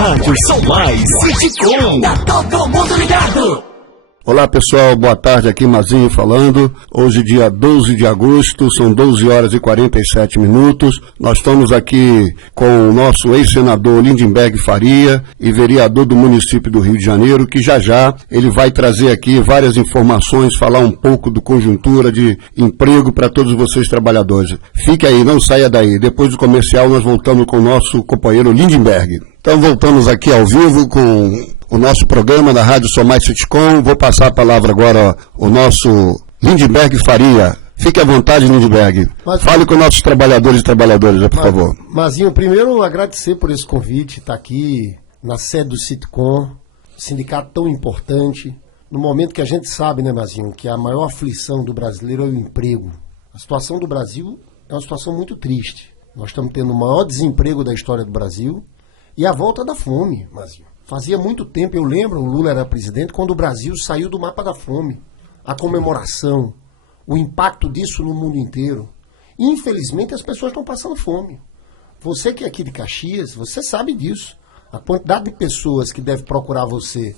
Rádio São Mais Sitcom. Tá todo mundo ligado. Olá pessoal, boa tarde, aqui Mazinho falando. Hoje dia 12 de agosto, são 12 horas e 47 minutos. Nós estamos aqui com o nosso ex-senador Lindenberg Faria e vereador do município do Rio de Janeiro, que já ele vai trazer aqui várias informações, falar um pouco do conjuntura de emprego para todos vocês trabalhadores. Fique aí, não saia daí. Depois do comercial nós voltamos com o nosso companheiro Lindenberg. Então voltamos aqui ao vivo com o nosso programa da Rádio São Mais Sitcom. Vou passar a palavra agora ao nosso Lindenberg Faria. Fique à vontade, Lindenberg. Fale com nossos trabalhadores e trabalhadoras, por favor. Mazinho, primeiro agradecer por esse convite, estar aqui na sede do Sitcom, sindicato tão importante, no momento que a gente sabe, né, Mazinho, que a maior aflição do brasileiro é o emprego. A situação do Brasil é uma situação muito triste. Nós estamos tendo o maior desemprego da história do Brasil e a volta da fome, Mazinho. Fazia muito tempo, eu lembro, o Lula era presidente, quando o Brasil saiu do mapa da fome. A comemoração, o impacto disso no mundo inteiro. E, infelizmente, as pessoas estão passando fome. Você que é aqui de Caxias, você sabe disso. A quantidade de pessoas que deve procurar você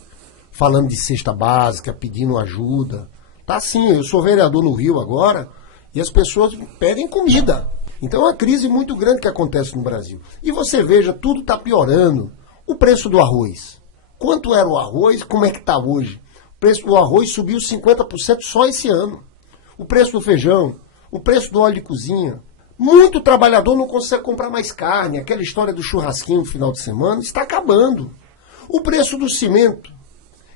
falando de cesta básica, pedindo ajuda. Tá assim, eu sou vereador no Rio agora e as pessoas pedem comida. Então é uma crise muito grande que acontece no Brasil. E você veja, tudo está piorando. O preço do arroz. Quanto era o arroz? Como é que está hoje? O preço do arroz subiu 50% só esse ano. O preço do feijão, o preço do óleo de cozinha. Muito trabalhador não consegue comprar mais carne. Aquela história do churrasquinho no final de semana está acabando. O preço do cimento.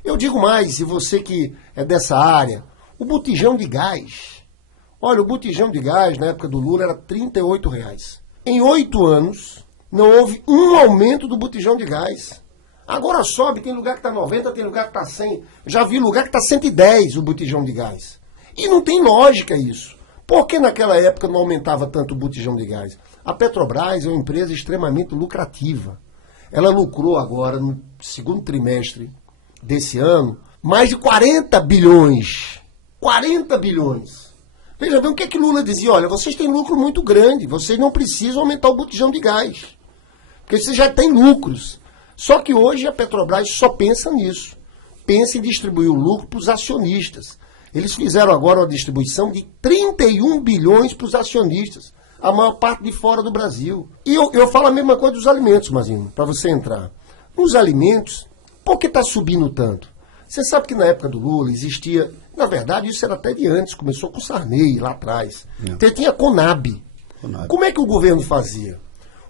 Eu digo mais, e você que é dessa área, o botijão de gás. Olha, o botijão de gás na época do Lula era R$ 38. Em 8 anos... não houve um aumento do botijão de gás. Agora sobe, tem lugar que está 90, tem lugar que está 100. Já vi lugar que está 110 o botijão de gás. E não tem lógica isso. Por que naquela época não aumentava tanto o botijão de gás? A Petrobras é uma empresa extremamente lucrativa. Ela lucrou agora, no segundo trimestre desse ano, mais de 40 bilhões. 40 bilhões. Veja bem, o que é que Lula dizia? Olha, vocês têm lucro muito grande, vocês não precisam aumentar o botijão de gás. Porque você já tem lucros. Só que hoje a Petrobras só pensa nisso. Pensa em distribuir o lucro para os acionistas. Eles fizeram agora uma distribuição de 31 bilhões para os acionistas. A maior parte de fora do Brasil. E eu falo a mesma coisa dos alimentos, Mazinho, para você entrar. Nos alimentos, por que está subindo tanto? Você sabe que na época do Lula existia... Na verdade, isso era até de antes. Começou com o Sarney, lá atrás. Então, tinha Conab. Como é que o governo fazia?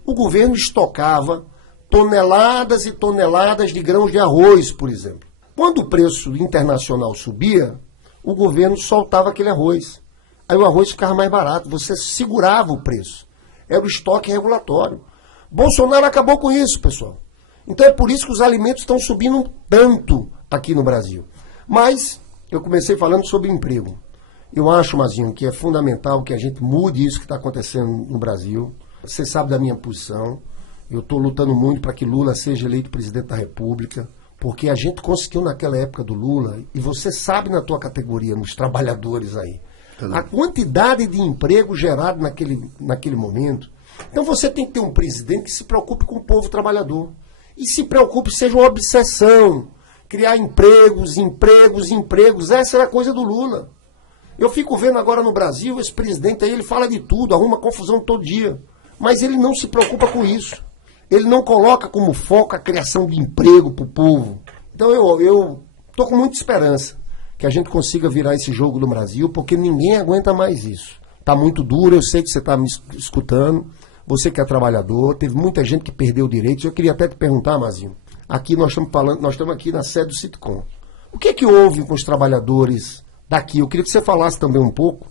O governo estocava toneladas e toneladas de grãos de arroz, por exemplo. Quando o preço internacional subia, o governo soltava aquele arroz. Aí o arroz ficava mais barato, você segurava o preço. Era o estoque regulatório. Bolsonaro acabou com isso, pessoal. Então é por isso que os alimentos estão subindo tanto aqui no Brasil. Mas eu comecei falando sobre emprego. Eu acho, Mazinho, que é fundamental que a gente mude isso que está acontecendo no Brasil. Você sabe da minha posição. Eu estou lutando muito para que Lula seja eleito presidente da República, porque a gente conseguiu naquela época do Lula, e você sabe na tua categoria, nos trabalhadores aí, a quantidade de emprego gerado naquele momento. Então você tem que ter um presidente que se preocupe com o povo trabalhador. E se preocupe, seja uma obsessão. Criar empregos, empregos, empregos. Essa era a coisa do Lula. Eu fico vendo agora no Brasil, esse presidente aí, ele fala de tudo, arruma confusão todo dia. Mas ele não se preocupa com isso. Ele não coloca como foco a criação de emprego para o povo. Então eu estou com muita esperança que a gente consiga virar esse jogo no Brasil, porque ninguém aguenta mais isso. Está muito duro, eu sei que você está me escutando, você que é trabalhador, teve muita gente que perdeu direitos. Eu queria até te perguntar, Mazinho, aqui nós estamos aqui na sede do Sitcom. O que é que houve com os trabalhadores daqui? Eu queria que você falasse também um pouco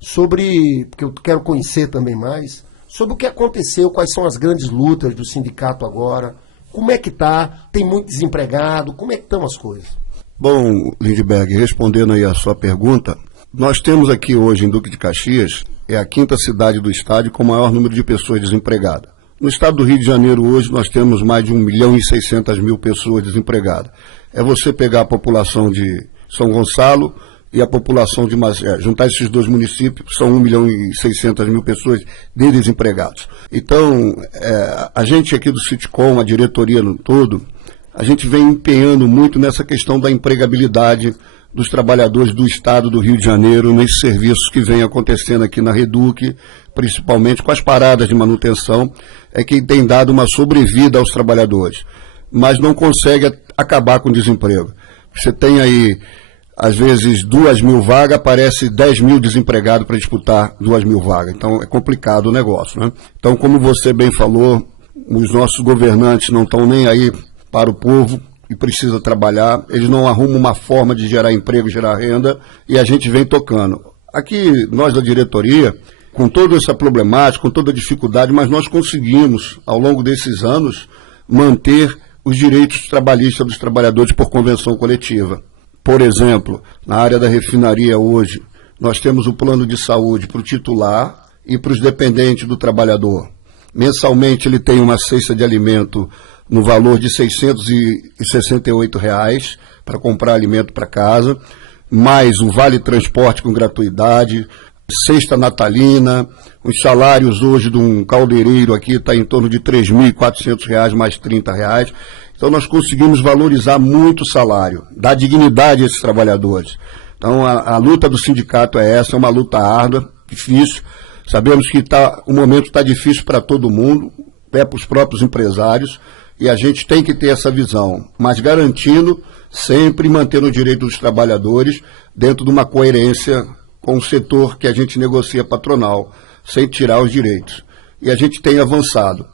sobre, porque eu quero conhecer também mais, sobre o que aconteceu, quais são as grandes lutas do sindicato agora, como é que está, tem muito desempregado, como é que estão as coisas? Bom, Lindenberg, respondendo aí a sua pergunta, nós temos aqui hoje em Duque de Caxias, é a 5ª cidade do estado com o maior número de pessoas desempregadas. No estado do Rio de Janeiro hoje nós temos mais de 1.600.000 pessoas desempregadas. É você pegar a população de São Gonçalo, e a população de Mazé. Juntar esses dois municípios, são 1.600.000 pessoas desempregados. Então, a gente aqui do Citicom, a diretoria no todo, a gente vem empenhando muito nessa questão da empregabilidade dos trabalhadores do Estado do Rio de Janeiro, nesses serviços que vem acontecendo aqui na Reduc, principalmente com as paradas de manutenção, é que tem dado uma sobrevida aos trabalhadores, mas não consegue acabar com o desemprego. Você tem aí, às vezes, 2.000 vagas, aparece 10.000 desempregados para disputar 2.000 vagas. Então, é complicado o negócio, né? Então, como você bem falou, os nossos governantes não estão nem aí para o povo e precisa trabalhar, eles não arrumam uma forma de gerar emprego, gerar renda, e a gente vem tocando. Aqui, nós da diretoria, com toda essa problemática, com toda a dificuldade, mas nós conseguimos, ao longo desses anos, manter os direitos trabalhistas dos trabalhadores por convenção coletiva. Por exemplo, na área da refinaria hoje, nós temos o plano de saúde para o titular e para os dependentes do trabalhador. Mensalmente ele tem uma cesta de alimento no valor de R$ 668 para comprar alimento para casa, mais um vale transporte com gratuidade, cesta natalina, os salários hoje de um caldeireiro aqui está em torno de R$ 3.400 mais R$ 30. Então nós conseguimos valorizar muito o salário, dar dignidade a esses trabalhadores. Então a luta do sindicato é essa, é uma luta árdua, difícil. Sabemos que o momento está difícil para todo mundo, até para os próprios empresários, e a gente tem que ter essa visão, mas garantindo, sempre mantendo o direito dos trabalhadores dentro de uma coerência com o setor que a gente negocia patronal, sem tirar os direitos. E a gente tem avançado.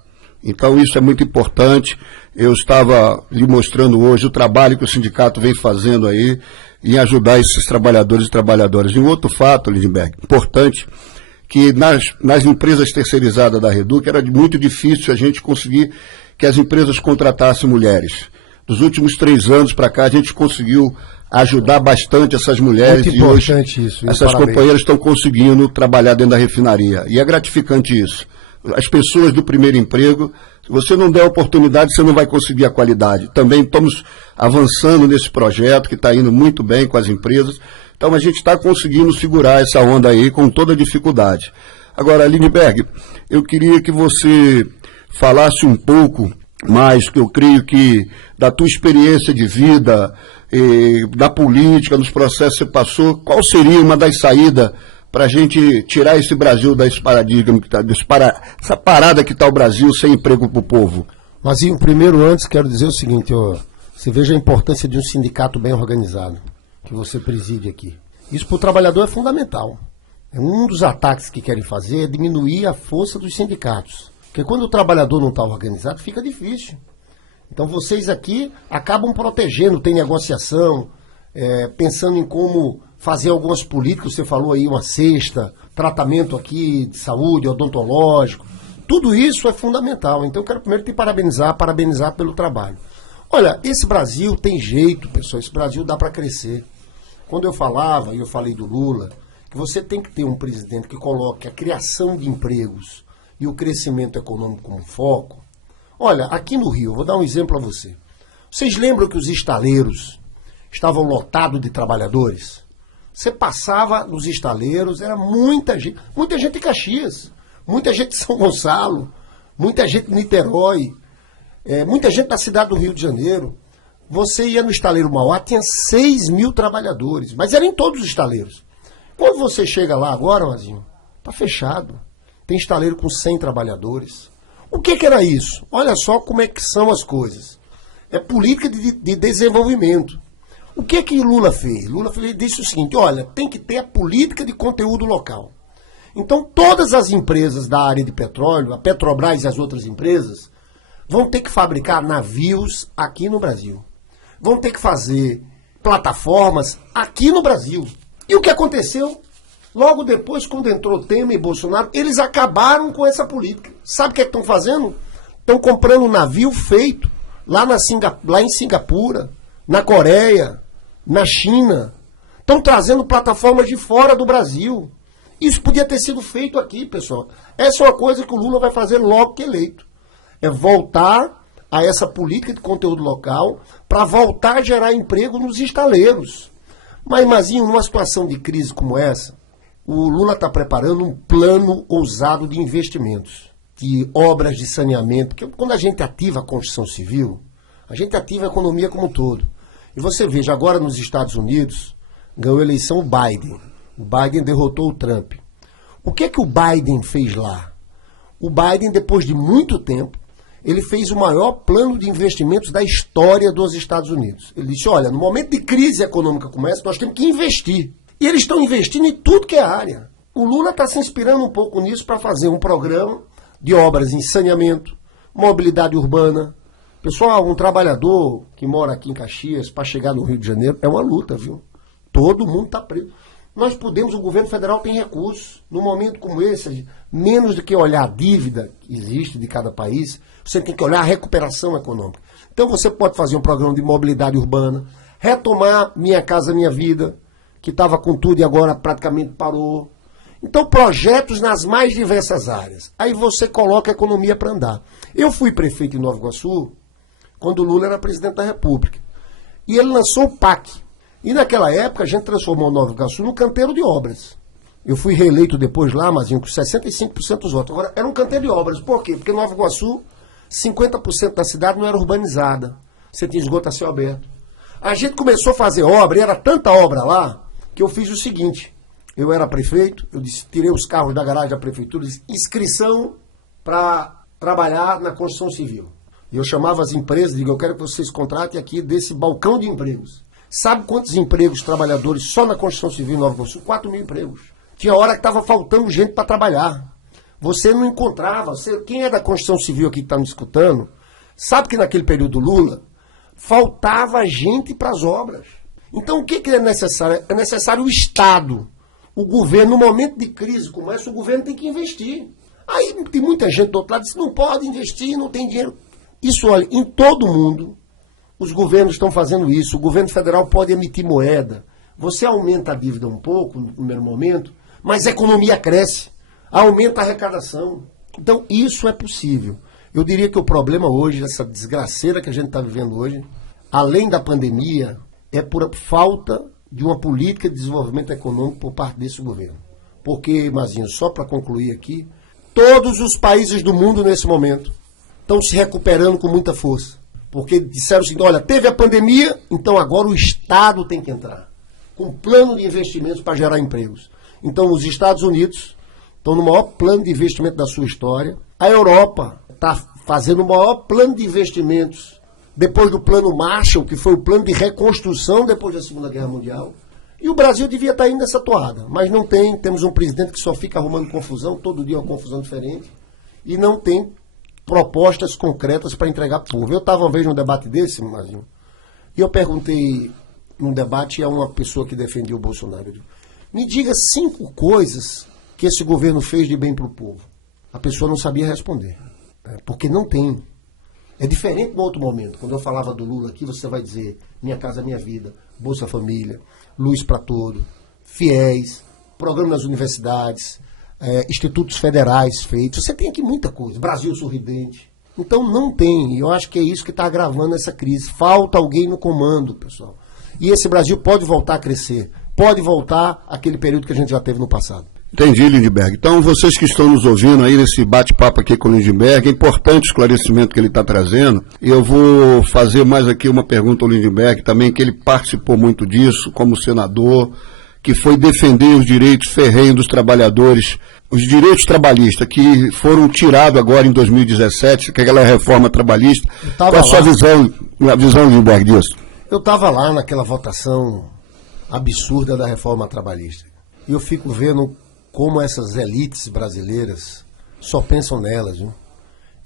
Então isso é muito importante. Eu estava lhe mostrando hoje o trabalho que o sindicato vem fazendo aí em ajudar esses trabalhadores e trabalhadoras. E um outro fato, Lindenberg, importante, que nas empresas terceirizadas da Reduc era muito difícil a gente conseguir que as empresas contratassem mulheres. Dos últimos 3 anos para cá, a gente conseguiu ajudar bastante essas mulheres. Muito e hoje isso, essas companheiras estão conseguindo trabalhar dentro da refinaria. E é gratificante isso. As pessoas do primeiro emprego, se você não der oportunidade, você não vai conseguir a qualidade. Também estamos avançando nesse projeto, que está indo muito bem com as empresas. Então a gente está conseguindo segurar essa onda aí com toda dificuldade. Agora, Lindenberg, eu queria que você falasse um pouco mais, que eu creio que da tua experiência de vida, da política, nos processos que você passou, qual seria uma das saídas para a gente tirar esse Brasil desse paradigma, essa parada que está o Brasil sem emprego para o povo? Mas, primeiro, antes, quero dizer o seguinte, você veja a importância de um sindicato bem organizado, que você preside aqui. Isso para o trabalhador é fundamental. Um dos ataques que querem fazer é diminuir a força dos sindicatos. Porque quando o trabalhador não está organizado, fica difícil. Então vocês aqui acabam protegendo, tem negociação, pensando em como fazer algumas políticas, você falou aí uma cesta, tratamento aqui de saúde, odontológico, tudo isso é fundamental. Então eu quero primeiro te parabenizar pelo trabalho. Olha, esse Brasil tem jeito, pessoal, esse Brasil dá para crescer. Quando eu falava, e eu falei do Lula, que você tem que ter um presidente que coloque a criação de empregos e o crescimento econômico como foco. Olha, aqui no Rio, vou dar um exemplo a você. Vocês lembram que os estaleiros estavam lotados de trabalhadores? Você passava nos estaleiros, era muita gente em Caxias, muita gente de São Gonçalo, muita gente de Niterói, muita gente da cidade do Rio de Janeiro. Você ia no estaleiro Mauá, tinha 6.000 trabalhadores, mas era em todos os estaleiros. Quando você chega lá agora, Mazinho, está fechado. Tem estaleiro com 100 trabalhadores. O que era isso? Olha só como é que são as coisas. É política de desenvolvimento. O que o Lula fez? Lula disse o seguinte, olha, tem que ter a política de conteúdo local. Então todas as empresas da área de petróleo, a Petrobras e as outras empresas, vão ter que fabricar navios aqui no Brasil. Vão ter que fazer plataformas aqui no Brasil. E o que aconteceu? Logo depois, quando entrou Temer e Bolsonaro, eles acabaram com essa política. Sabe o que estão fazendo? Estão comprando um navio feito lá em Singapura, na Coreia, na China. Estão trazendo plataformas de fora do Brasil. Isso podia ter sido feito aqui, pessoal. Essa é uma coisa que o Lula vai fazer logo que eleito. É voltar a essa política de conteúdo local para voltar a gerar emprego nos estaleiros. Mas, Mazinho, numa situação de crise como essa, o Lula está preparando um plano ousado de investimentos, de obras de saneamento, porque quando a gente ativa a construção civil, a gente ativa a economia como um todo. E você veja, agora nos Estados Unidos, ganhou a eleição o Biden. O Biden derrotou o Trump. O que é que o Biden fez lá? O Biden, depois de muito tempo, ele fez o maior plano de investimentos da história dos Estados Unidos. Ele disse, olha, no momento de crise econômica como essa, nós temos que investir. E eles estão investindo em tudo que é área. O Lula está se inspirando um pouco nisso para fazer um programa de obras em saneamento, mobilidade urbana. Pessoal, um trabalhador que mora aqui em Caxias, para chegar no Rio de Janeiro, é uma luta, viu? Todo mundo está preso. Nós podemos, o governo federal tem recursos. Num momento como esse, menos do que olhar a dívida que existe de cada país, você tem que olhar a recuperação econômica. Então você pode fazer um programa de mobilidade urbana, retomar Minha Casa Minha Vida, que estava com tudo e agora praticamente parou. Então, projetos nas mais diversas áreas. Aí você coloca a economia para andar. Eu fui prefeito em Nova Iguaçu quando o Lula era presidente da República. E ele lançou o PAC. E naquela época a gente transformou Nova Iguaçu num canteiro de obras. Eu fui reeleito depois lá, Mazinho, com 65% dos votos. Agora, era um canteiro de obras. Por quê? Porque Nova Iguaçu, 50% da cidade não era urbanizada. Você tinha esgoto a céu aberto. A gente começou a fazer obra, e era tanta obra lá, que eu fiz o seguinte. Eu era prefeito, eu disse, tirei os carros da garagem da prefeitura, disse, inscrição para trabalhar na construção civil. E eu chamava as empresas, digo, eu quero que vocês contratem aqui desse balcão de empregos. Sabe quantos empregos trabalhadores só na construção civil em Nova Iguaçu? 4 mil empregos. Tinha hora que estava faltando gente para trabalhar. Você não encontrava. Quem é da construção civil aqui que está me escutando, sabe que naquele período do Lula, faltava gente para as obras. Então o que é necessário? É necessário o Estado, o governo, no momento de crise como essa, o governo tem que investir. Aí tem muita gente do outro lado que diz, não pode investir, não tem dinheiro. Isso, olha, em todo mundo, os governos estão fazendo isso. O governo federal pode emitir moeda. Você aumenta a dívida um pouco no primeiro momento, mas a economia cresce, aumenta a arrecadação. Então, isso é possível. Eu diria que o problema hoje, essa desgraceira que a gente está vivendo hoje, além da pandemia, é por falta de uma política de desenvolvimento econômico por parte desse governo. Porque, Mazinho, só para concluir aqui, todos os países do mundo nesse momento estão se recuperando com muita força. Porque disseram assim, olha, teve a pandemia, então agora o Estado tem que entrar com um plano de investimentos para gerar empregos. Então os Estados Unidos estão no maior plano de investimento da sua história. A Europa está fazendo o maior plano de investimentos depois do plano Marshall, que foi o plano de reconstrução depois da Segunda Guerra Mundial. E o Brasil devia estar indo nessa toada, mas não tem. Temos um presidente que só fica arrumando confusão, todo dia uma confusão diferente, e não tem propostas concretas para entregar para o povo. Eu estava uma vez num debate desse, Mazinho, e eu perguntei num debate a uma pessoa que defendia o Bolsonaro, me diga 5 coisas que esse governo fez de bem para o povo. A pessoa não sabia responder, porque não tem. É diferente no outro momento. Quando eu falava do Lula aqui, você vai dizer Minha Casa Minha Vida, Bolsa Família, Luz para Todo, FIES, programa nas universidades, institutos federais feitos. Você tem aqui muita coisa. Brasil Sorridente. Então não tem. E eu acho que é isso que está agravando essa crise. Falta alguém no comando, pessoal. E esse Brasil pode voltar a crescer. Pode voltar àquele período que a gente já teve no passado. Entendi, Lindenberg. Então, vocês que estão nos ouvindo aí nesse bate-papo aqui com o Lindenberg, é importante o esclarecimento que ele está trazendo. Eu vou fazer mais aqui uma pergunta ao Lindenberg também, que ele participou muito disso como senador, que foi defender os direitos ferrenhos dos trabalhadores, os direitos trabalhistas que foram tirados agora em 2017, que é aquela reforma trabalhista. Qual a sua visão, Lindenberg, disso? Eu estava lá naquela votação absurda da reforma trabalhista. E eu fico vendo como essas elites brasileiras só pensam nelas, viu?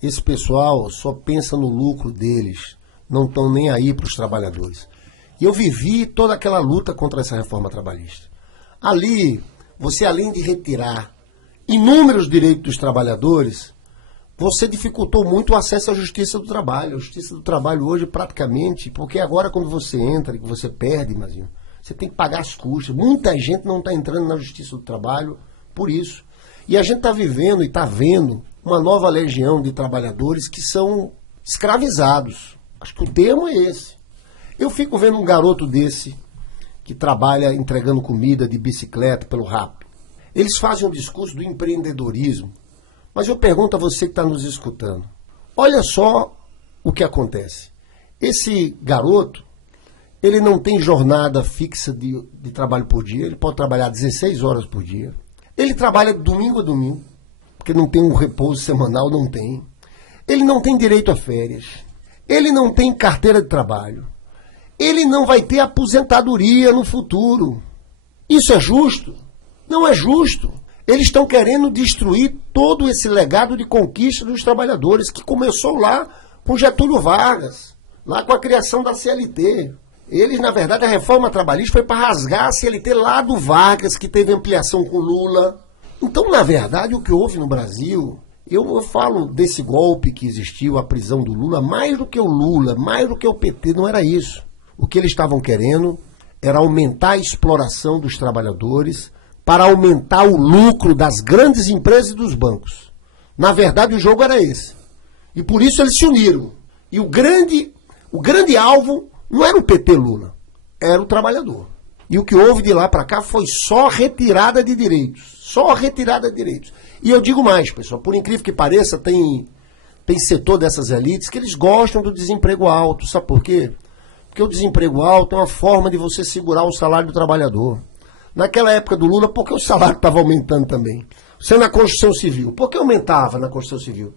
Esse pessoal só pensa no lucro deles, não estão nem aí para os trabalhadores. E eu vivi toda aquela luta contra essa reforma trabalhista. Ali, você além de retirar inúmeros direitos dos trabalhadores, você dificultou muito o acesso à justiça do trabalho. A justiça do trabalho hoje praticamente, porque agora quando você entra e você perde, Mazinho, você tem que pagar as custas. Muita gente não está entrando na justiça do trabalho por isso. E a gente está vivendo e está vendo uma nova legião de trabalhadores que são escravizados. Acho que o termo é esse. Eu fico vendo um garoto desse, que trabalha entregando comida de bicicleta pelo Rap. Eles fazem um discurso do empreendedorismo. Mas eu pergunto a você que está nos escutando. Olha só o que acontece. Esse garoto, ele não tem jornada fixa de trabalho por dia. Ele pode trabalhar 16 horas por dia. Ele trabalha de domingo a domingo, porque não tem um repouso semanal, não tem. Ele não tem direito a férias. Ele não tem carteira de trabalho. Ele não vai ter aposentadoria no futuro. Isso é justo? Não é justo. Eles estão querendo destruir todo esse legado de conquista dos trabalhadores, que começou lá com Getúlio Vargas, lá com a criação da CLT. Eles, na verdade, a reforma trabalhista foi para rasgar a CLT lá do Vargas, que teve ampliação com Lula. Então, na verdade, o que houve no Brasil, eu falo desse golpe que existiu, a prisão do Lula, mais do que o Lula, mais do que o PT, não era isso. O que eles estavam querendo era aumentar a exploração dos trabalhadores para aumentar o lucro das grandes empresas e dos bancos. Na verdade, o jogo era esse. E por isso eles se uniram. E o grande alvo não era o PT Lula, era o trabalhador. E o que houve de lá para cá foi só retirada de direitos. Só retirada de direitos. E eu digo mais, pessoal, por incrível que pareça, tem setor dessas elites que eles gostam do desemprego alto. Sabe por quê? Porque o desemprego alto é uma forma de você segurar o salário do trabalhador. Naquela época do Lula, por que o salário estava aumentando também? Você na construção civil, por que aumentava na construção civil?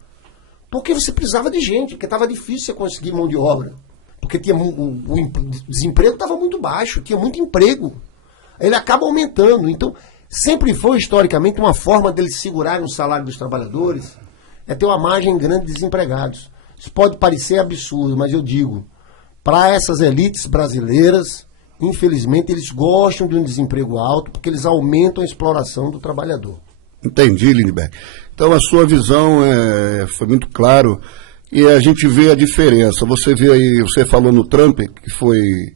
Porque você precisava de gente, porque estava difícil você conseguir mão de obra. Porque o desemprego estava muito baixo, tinha muito emprego. Ele acaba aumentando. Então, sempre foi, historicamente, uma forma deles segurarem o salário dos trabalhadores, é ter uma margem grande de desempregados. Isso pode parecer absurdo, mas eu digo, para essas elites brasileiras, infelizmente, eles gostam de um desemprego alto porque eles aumentam a exploração do trabalhador. Entendi, Lindbergh. Então, a sua visão foi muito claro e a gente vê a diferença. Você vê aí, você falou no Trump, que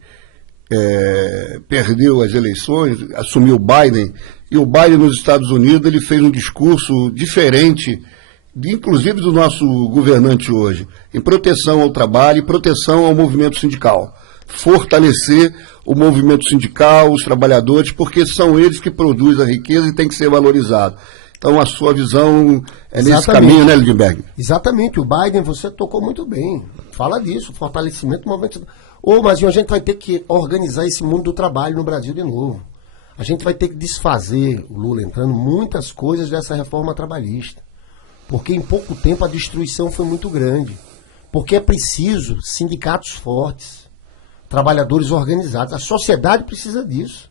perdeu as eleições, assumiu o Biden, e o Biden nos Estados Unidos ele fez um discurso diferente, inclusive do nosso governante hoje, em proteção ao trabalho e proteção ao movimento sindical. Fortalecer o movimento sindical, os trabalhadores, porque são eles que produzem a riqueza e tem que ser valorizado. Então a sua visão é nesse caminho, né, Lindbergh? Exatamente, o Biden, você tocou muito bem. Fala disso, fortalecimento do movimento. Mas a gente vai ter que organizar esse mundo do trabalho no Brasil de novo. A gente vai ter que desfazer, o Lula entrando, muitas coisas dessa reforma trabalhista. Porque em pouco tempo a destruição foi muito grande. Porque é preciso sindicatos fortes, trabalhadores organizados. A sociedade precisa disso,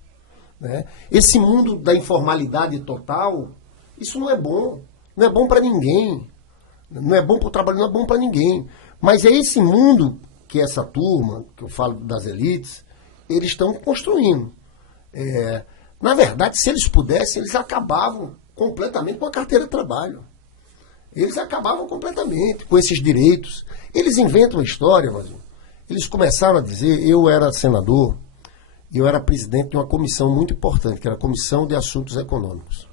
né? Esse mundo da informalidade total, isso não é bom. Não é bom para ninguém. Não é bom para o trabalho, não é bom para ninguém. Mas é esse mundo que essa turma, que eu falo das elites, eles estão construindo. Na verdade, se eles pudessem, eles acabavam completamente com a carteira de trabalho. Eles acabavam completamente com esses direitos. Eles inventam uma história, mas eles começaram a dizer, eu era senador, e eu era presidente de uma comissão muito importante, que era a Comissão de Assuntos Econômicos.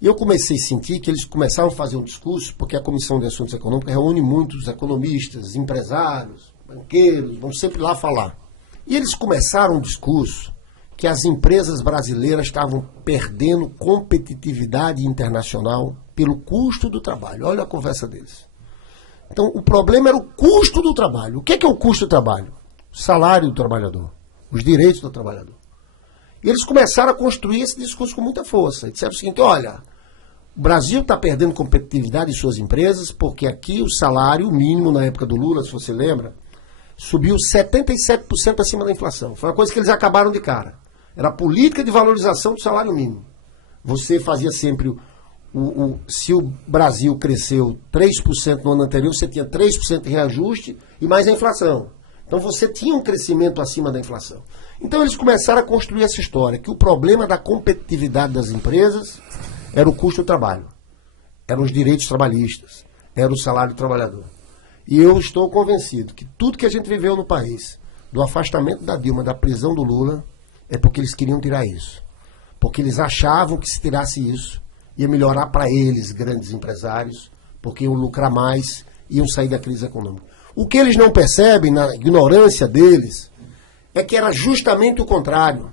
E eu comecei a sentir que eles começaram a fazer um discurso, porque a Comissão de Assuntos Econômicos reúne muitos economistas, empresários, banqueiros, vão sempre lá falar. E eles começaram um discurso que as empresas brasileiras estavam perdendo competitividade internacional pelo custo do trabalho. Olha a conversa deles. Então, o problema era o custo do trabalho. O que é o custo do trabalho? O salário do trabalhador, os direitos do trabalhador. E eles começaram a construir esse discurso com muita força. E disseram o seguinte, olha, o Brasil está perdendo competitividade em suas empresas porque aqui o salário mínimo na época do Lula, se você lembra, subiu 77% acima da inflação. Foi uma coisa que eles acabaram de cara. Era a política de valorização do salário mínimo. Você fazia sempre... se o Brasil cresceu 3% no ano anterior, você tinha 3% de reajuste e mais a inflação. Então você tinha um crescimento acima da inflação. Então eles começaram a construir essa história, que o problema da competitividade das empresas era o custo do trabalho, eram os direitos trabalhistas, era o salário do trabalhador. E eu estou convencido que tudo que a gente viveu no país, do afastamento da Dilma, da prisão do Lula, é porque eles queriam tirar isso. Porque eles achavam que se tirasse isso, ia melhorar para eles, grandes empresários, porque iam lucrar mais, iam sair da crise econômica. O que eles não percebem, na ignorância deles, é que era justamente o contrário.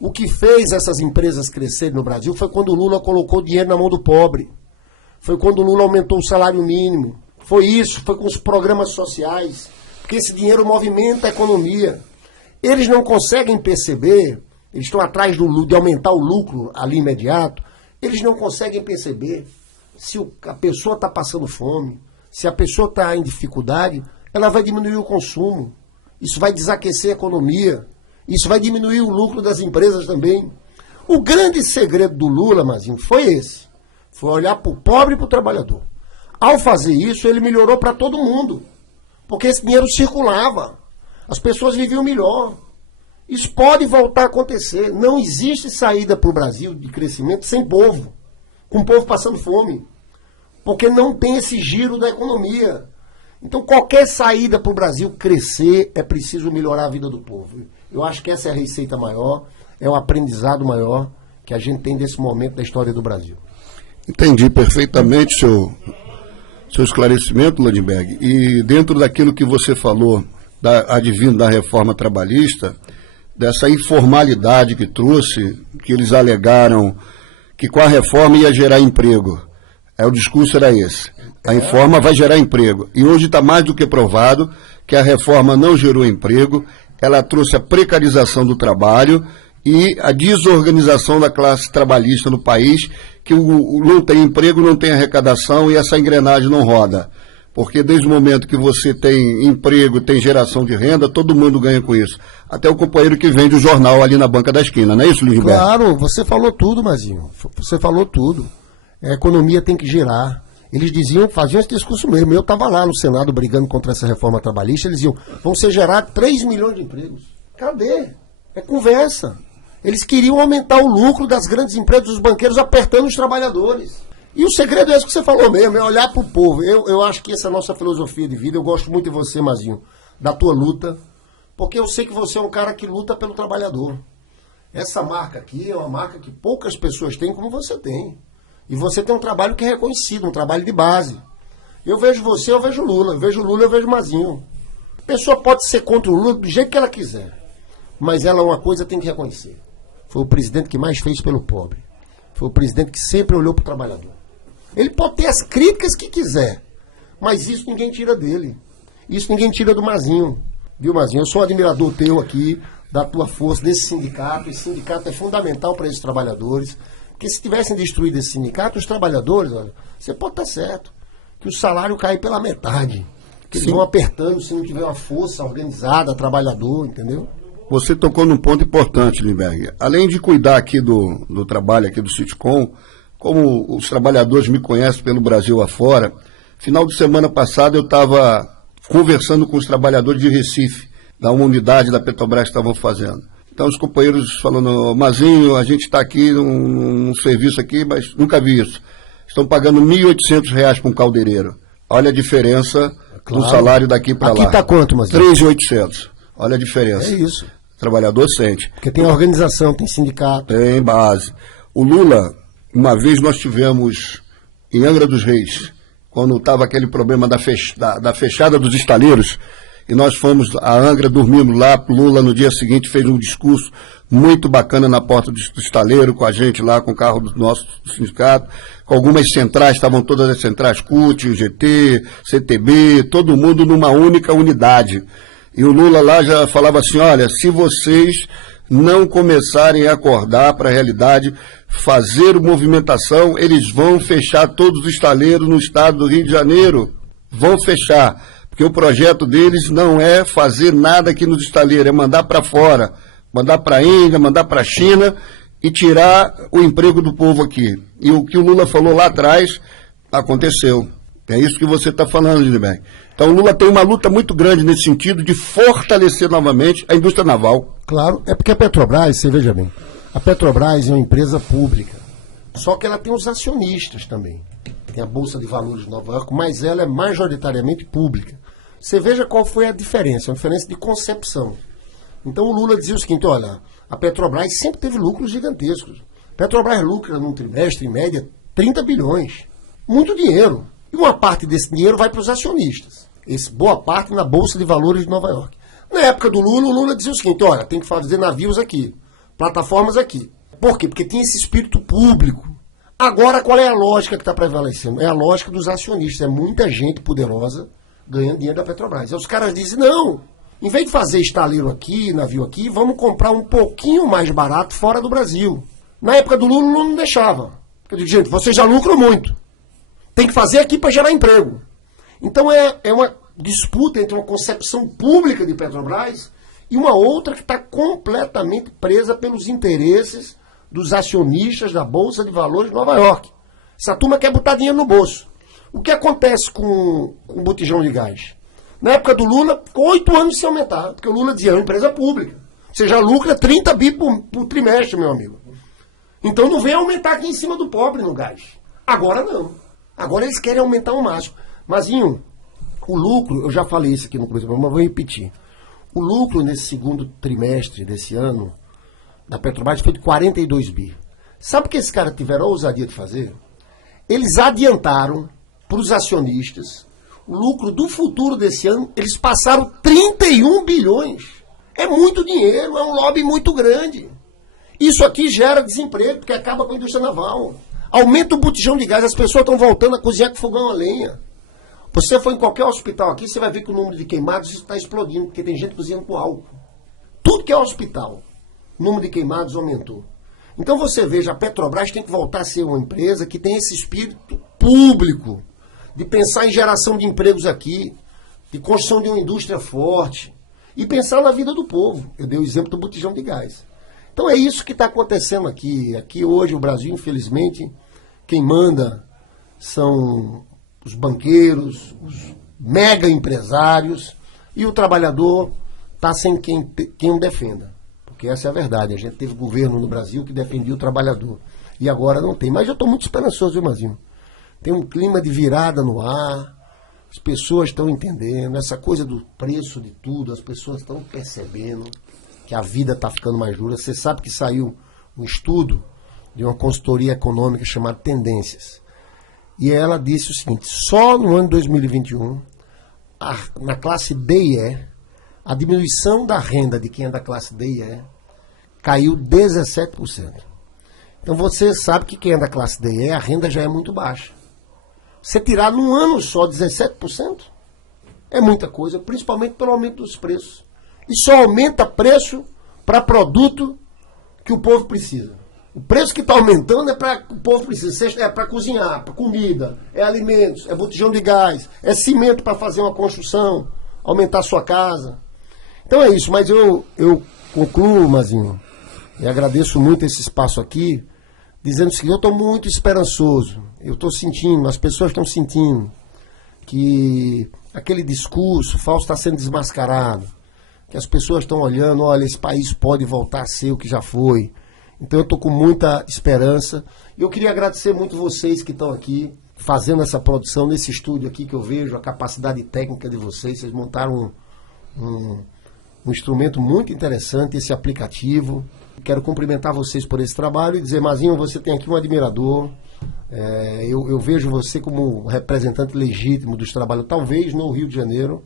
O que fez essas empresas crescerem no Brasil foi quando o Lula colocou dinheiro na mão do pobre. Foi quando o Lula aumentou o salário mínimo. Foi isso, foi com os programas sociais. Porque esse dinheiro movimenta a economia. Eles não conseguem perceber, eles estão atrás de aumentar o lucro ali imediato, eles não conseguem perceber se a pessoa está passando fome, se a pessoa está em dificuldade, ela vai diminuir o consumo. Isso vai desaquecer a economia. Isso vai diminuir o lucro das empresas também. O grande segredo do Lula, Mazinho, foi esse. Foi olhar para o pobre e para o trabalhador. Ao fazer isso, ele melhorou para todo mundo. Porque esse dinheiro circulava. As pessoas viviam melhor. Isso pode voltar a acontecer. Não existe saída para o Brasil de crescimento sem povo. Com o povo passando fome. Porque não tem esse giro da economia. Então, qualquer saída para o Brasil crescer, é preciso melhorar a vida do povo. Eu acho que essa é a receita maior, é o aprendizado maior que a gente tem desse momento da história do Brasil. Entendi perfeitamente seu esclarecimento, Lindbergh. E dentro daquilo que você falou, advindo da reforma trabalhista, dessa informalidade que trouxe, que eles alegaram que com a reforma ia gerar emprego. O discurso era esse. A reforma vai gerar emprego. E hoje está mais do que provado que a reforma não gerou emprego, ela trouxe a precarização do trabalho e a desorganização da classe trabalhista no país, que não tem emprego, não tem arrecadação e essa engrenagem não roda. Porque desde o momento que você tem emprego, tem geração de renda, todo mundo ganha com isso. Até o companheiro que vende o jornal ali na banca da esquina, não é isso, Lindbergh? Claro, você falou tudo, Mazinho. Você falou tudo. A economia tem que girar. Eles faziam esse discurso mesmo. Eu estava lá no Senado brigando contra essa reforma trabalhista. Eles diziam, vão ser gerados 3 milhões de empregos. Cadê? É conversa. Eles queriam aumentar o lucro das grandes empresas, dos banqueiros, apertando os trabalhadores. E o segredo é isso que você falou mesmo, é olhar para o povo. Eu acho que essa é a nossa filosofia de vida. Eu gosto muito de você, Mazinho, da tua luta, porque eu sei que você é um cara que luta pelo trabalhador. Essa marca aqui é uma marca que poucas pessoas têm como você tem. E você tem um trabalho que é reconhecido, um trabalho de base. Eu vejo você, eu vejo Lula. Eu vejo Lula, eu vejo Mazinho. A pessoa pode ser contra o Lula do jeito que ela quiser. Mas ela, uma coisa, tem que reconhecer. Foi o presidente que mais fez pelo pobre. Foi o presidente que sempre olhou para o trabalhador. Ele pode ter as críticas que quiser. Mas isso ninguém tira dele. Isso ninguém tira do Mazinho. Viu, Mazinho? Eu sou um admirador teu aqui, da tua força, desse sindicato. Esse sindicato é fundamental para esses trabalhadores. Porque se tivessem destruído esse sindicato, os trabalhadores, olha, você pode estar certo, que o salário cai pela metade. Que eles vão apertando se não tiver uma força organizada, trabalhador, entendeu? Você tocou num ponto importante, Lindbergh. Além de cuidar aqui do trabalho aqui do Sitcom, como os trabalhadores me conhecem pelo Brasil afora, final de semana passada eu estava conversando com os trabalhadores de Recife, da uma unidade da Petrobras que estavam fazendo. Então os companheiros falando, Mazinho, a gente está aqui num serviço aqui, mas nunca vi isso. Estão pagando R$ 1.800 para um caldeireiro. Olha a diferença do salário daqui para lá. Aqui está quanto, Mazinho? 3.800. Olha a diferença. É isso. O trabalhador sente. Porque tem organização, tem sindicato. Tem base. O Lula, uma vez nós tivemos em Angra dos Reis, quando estava aquele problema da fechada dos estaleiros, e nós fomos a Angra, dormimos lá, Lula no dia seguinte fez um discurso muito bacana na porta do estaleiro, com a gente lá, com o carro do nosso sindicato, com algumas centrais, estavam todas as centrais, CUT, UGT, CTB, todo mundo numa única unidade. E o Lula lá já falava assim, olha, se vocês não começarem a acordar para a realidade, fazer movimentação, eles vão fechar todos os estaleiros no estado do Rio de Janeiro. Vão fechar. Porque o projeto deles não é fazer nada aqui nos estaleiros, é mandar para fora, mandar para a Índia, mandar para a China e tirar o emprego do povo aqui. E o que o Lula falou lá atrás, aconteceu. É isso que você está falando, Lindbergh. Então o Lula tem uma luta muito grande nesse sentido de fortalecer novamente a indústria naval. Claro, é porque a Petrobras, você veja bem, a Petrobras é uma empresa pública, só que ela tem os acionistas também. Tem a Bolsa de Valores de Nova York, mas ela é majoritariamente pública. Você veja qual foi a diferença de concepção. Então o Lula dizia o seguinte, olha, a Petrobras sempre teve lucros gigantescos. A Petrobras lucra num trimestre, em média, 30 bilhões. Muito dinheiro. E uma parte desse dinheiro vai para os acionistas. Boa parte na Bolsa de Valores de Nova York. Na época do Lula, o Lula dizia o seguinte, olha, tem que fazer navios aqui. plataformas aqui. Por quê? Porque tinha esse espírito público. Agora, qual é a lógica que está prevalecendo? É a lógica dos acionistas. É muita gente poderosa ganhando dinheiro da Petrobras. Aí os caras dizem, não, em vez de fazer estaleiro aqui, navio aqui, vamos comprar um pouquinho mais barato fora do Brasil. Na época do Lula, o Lula não deixava. Eu digo, gente, vocês já lucram muito. Tem que fazer aqui para gerar emprego. Então é uma disputa entre uma concepção pública de Petrobras e uma outra que está completamente presa pelos interesses dos acionistas da Bolsa de Valores de Nova York. Essa turma quer botar dinheiro no bolso. O que acontece com o botijão de gás? Na época do Lula, ficou 8 anos sem aumentar, porque o Lula dizia, é uma empresa pública. Você já lucra 30 bi por trimestre, meu amigo. Então não vem aumentar aqui em cima do pobre no gás. Agora não. Agora eles querem aumentar ao máximo. Mazinho, o lucro, eu já falei isso aqui no começo, mas vou repetir. O lucro nesse segundo trimestre desse ano da Petrobras foi de 42 bi. Sabe o que esses caras tiveram a ousadia de fazer? Eles adiantaram para os acionistas o lucro do futuro desse ano, eles passaram 31 bilhões. É muito dinheiro, é um lobby muito grande. Isso aqui gera desemprego, porque acaba com a indústria naval. Aumenta o botijão de gás, as pessoas estão voltando a cozinhar com fogão a lenha. Você for em qualquer hospital aqui, você vai ver que o número de queimados está explodindo, porque tem gente cozinhando com álcool. Tudo que é hospital, o número de queimados aumentou. Então você veja, a Petrobras tem que voltar a ser uma empresa que tem esse espírito público, de pensar em geração de empregos aqui, de construção de uma indústria forte, e pensar na vida do povo. Eu dei o exemplo do botijão de gás. Então é isso que está acontecendo aqui. Aqui hoje o Brasil, infelizmente, quem manda são os banqueiros, os mega empresários, e o trabalhador está sem quem o defenda. Porque essa é a verdade. A gente teve governo no Brasil que defendia o trabalhador. E agora não tem. Mas eu estou muito esperançoso, viu, Mazinho? Tem um clima de virada no ar. As pessoas estão entendendo. Essa coisa do preço de tudo, as pessoas estão percebendo que a vida está ficando mais dura. Você sabe que saiu um estudo de uma consultoria econômica chamada Tendências. E ela disse o seguinte, só no ano de 2021, na classe D e E, a diminuição da renda de quem é da classe D e E caiu 17%. Então você sabe que quem é da classe D e E, a renda já é muito baixa. Você tirar num ano só 17% é muita coisa, principalmente pelo aumento dos preços. E só aumenta preço para produto que o povo precisa. O preço que está aumentando é para o povo precisa. É para cozinhar, para comida, é alimentos, é botijão de gás, é cimento para fazer uma construção, aumentar a sua casa. Então é isso, mas eu concluo, Mazinho, e agradeço muito esse espaço aqui, dizendo que eu estou muito esperançoso. Eu estou sentindo, as pessoas estão sentindo que aquele discurso falso está sendo desmascarado, que as pessoas estão olhando, olha, esse país pode voltar a ser o que já foi. Então eu estou com muita esperança. E eu queria agradecer muito vocês que estão aqui, fazendo essa produção, nesse estúdio aqui que eu vejo, a capacidade técnica de vocês. Vocês montaram um instrumento muito interessante, esse aplicativo. Quero cumprimentar vocês por esse trabalho e dizer, Mazinho, você tem aqui um admirador. Eu vejo você como representante legítimo dos trabalhadores. Talvez no Rio de Janeiro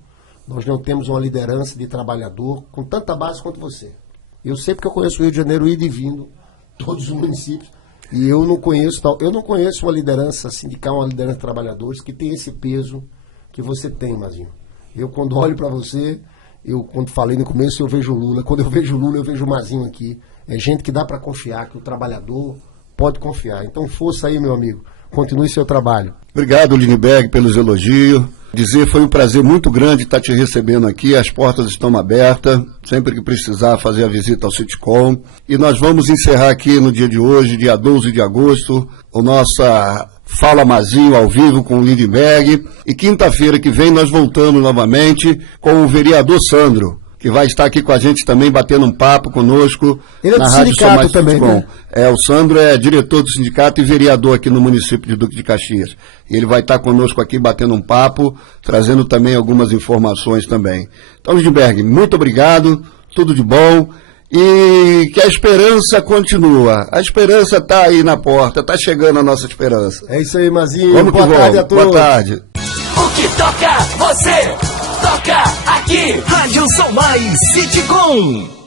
nós não temos uma liderança de trabalhador com tanta base quanto você. Eu sei porque eu conheço o Rio de Janeiro indo e vindo, todos os municípios, e eu não conheço uma liderança sindical, uma liderança de trabalhadores que tem esse peso que você tem, Mazinho. Eu, quando olho para você, quando falei no começo, eu vejo o Lula. Quando eu vejo o Lula, eu vejo o Mazinho aqui. É gente que dá para confiar, que o trabalhador pode confiar. Então, força aí, meu amigo. Continue seu trabalho. Obrigado, Lindbergh, pelos elogios. Dizer, foi um prazer muito grande estar te recebendo aqui. As portas estão abertas. Sempre que precisar fazer a visita ao Citicom. E nós vamos encerrar aqui no dia de hoje, dia 12 de agosto, o nossa Fala Mazinho ao vivo com o Lindbergh. E quinta-feira que vem nós voltamos novamente com o vereador Sandro, que vai estar aqui com a gente também, batendo um papo conosco. Ele é do sindicato também, né? O Sandro é diretor do sindicato e vereador aqui no município de Duque de Caxias. E ele vai estar conosco aqui, batendo um papo, trazendo também algumas informações também. Então, Lindbergh, muito obrigado, tudo de bom. E que a esperança continua. A esperança está aí na porta, está chegando a nossa esperança. É isso aí, Mazinho. Vamos Boa tarde a todos. Boa tarde. O que toca, você toca aqui. Rádio São Mais Citicom.